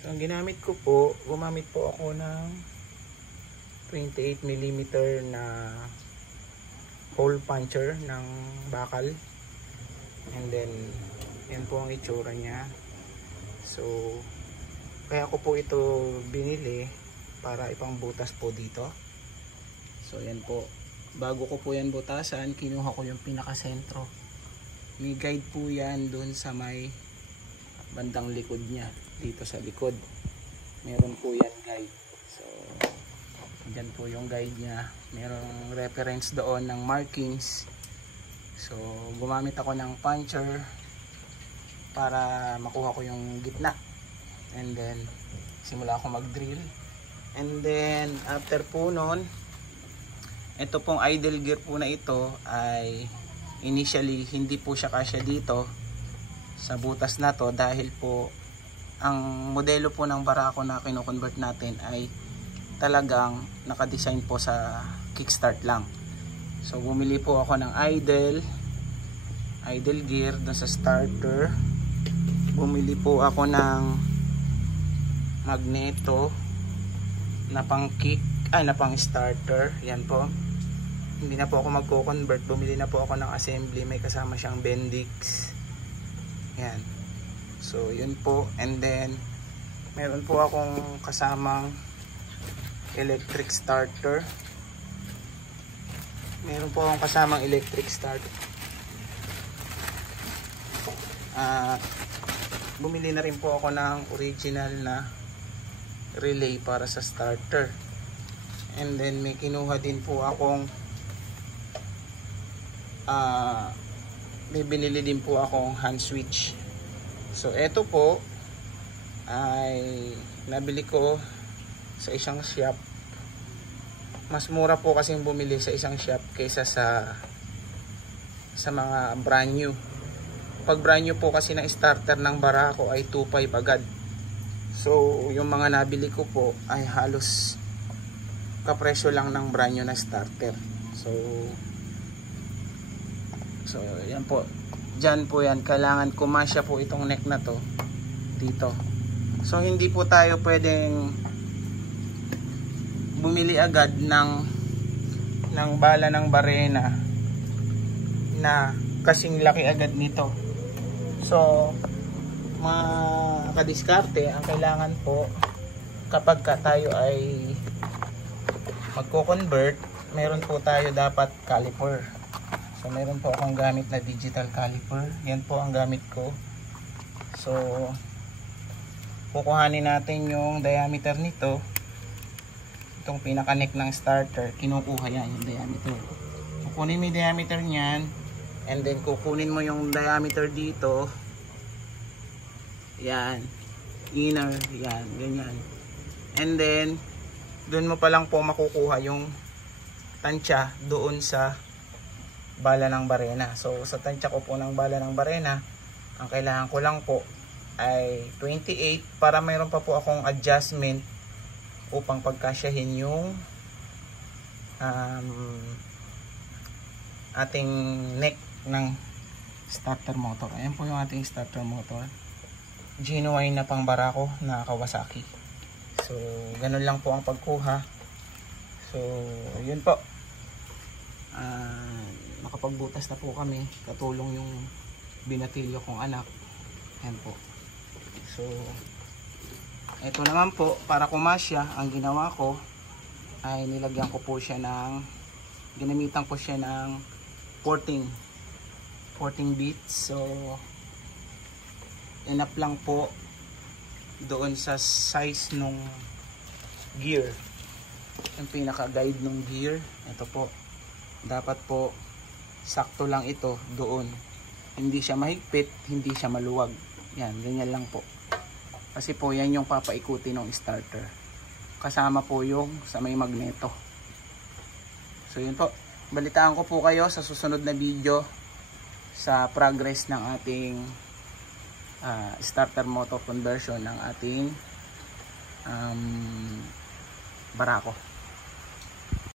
So ang ginamit ko po, gumamit po ako ng 28mm na hole puncher ng bakal. And then yan po ang itsura niya. So kaya ko po ito binili para ipang butas po dito. So yan po, bago ko po yan butasan, kinuha ko yung pinaka-sentro. May guide po yan dun sa may bandang likod niya, dito sa likod meron po yan guide. So dyan po yung guide niya, merong reference doon ng markings. So gumamit ako ng puncher para makuha ko yung gitna, and then simula ako mag drill. And then after po nun, ito pong idle gear po na ito ay initially hindi po siya kasya dito sa butas na to, dahil po ang modelo po ng Barako na kino-convert natin ay talagang nakadesign po sa kickstart lang. So bumili po ako ng idle gear dun sa starter. Bumili po ako ng magneto na pang kick, na pang starter. Yan po. Hindi na po ako magko-convert, bumili na po ako ng assembly, may kasama siyang Bendix. Yan. So yun po. And then meron po akong kasamang electric starter. Meron po akong kasamang electric starter. Bumili na rin po ako ng original na relay para sa starter. And then may kinuha din po akong may binili din po akong hand switch. So eto po ay nabili ko sa isang shop. Mas mura po kasing bumili sa isang shop kaysa sa mga brand new. Pag brand new po kasi ng starter ng Barako ay 2.5 agad. So yung mga nabili ko po ay halos kapresyo lang ng brand new na starter. So yan po, dyan po yan, kailangan kumasya po itong neck na to dito. So hindi po tayo pwedeng bumili agad ng bala ng barena na kasing laki agad nito. So mga kadiskarte, ang kailangan po kapag tayo ay magko-convert, meron po tayo dapat caliper. So meron po akong gamit na digital caliper. Yan po ang gamit ko. So kukuhanin natin yung diameter nito. Itong pinaka-neck ng starter, kinukuha yan yung diameter. Kukunin mo yung diameter niyan, and then kukunin mo yung diameter dito. Yan, inner, yan, ganyan. And then doon mo pa lang po makukuha yung tansya doon sa bala ng barena. So sa tansya ko po ng bala ng barena, ang kailangan ko lang po ay 28 para mayroon pa po akong adjustment upang pagkasyahin yung ating neck ng starter motor. Ayan po yung ating starter motor, genuine na pang Barako na Kawasaki. So ganun lang po ang pagkuha. So yun po, nakapagbutas na po kami, katulong yung binatilyo kong anak. Yan po. So eto naman po, para kumasya, ang ginawa ko ay nilagyan ko po siya ginamitan ko siya ng porting bits. So enough lang po doon sa size nung gear, yung pinaka guide nung gear. Ito po, dapat po sakto lang ito doon, hindi siya mahigpit, hindi siya maluwag. Yan, ganyan lang po, kasi po yan yung papaikuti ng starter, kasama po yung sa may magneto. So yun po, balitaan ko po kayo sa susunod na video sa progress ng ating starter motor conversion ng ating Barako.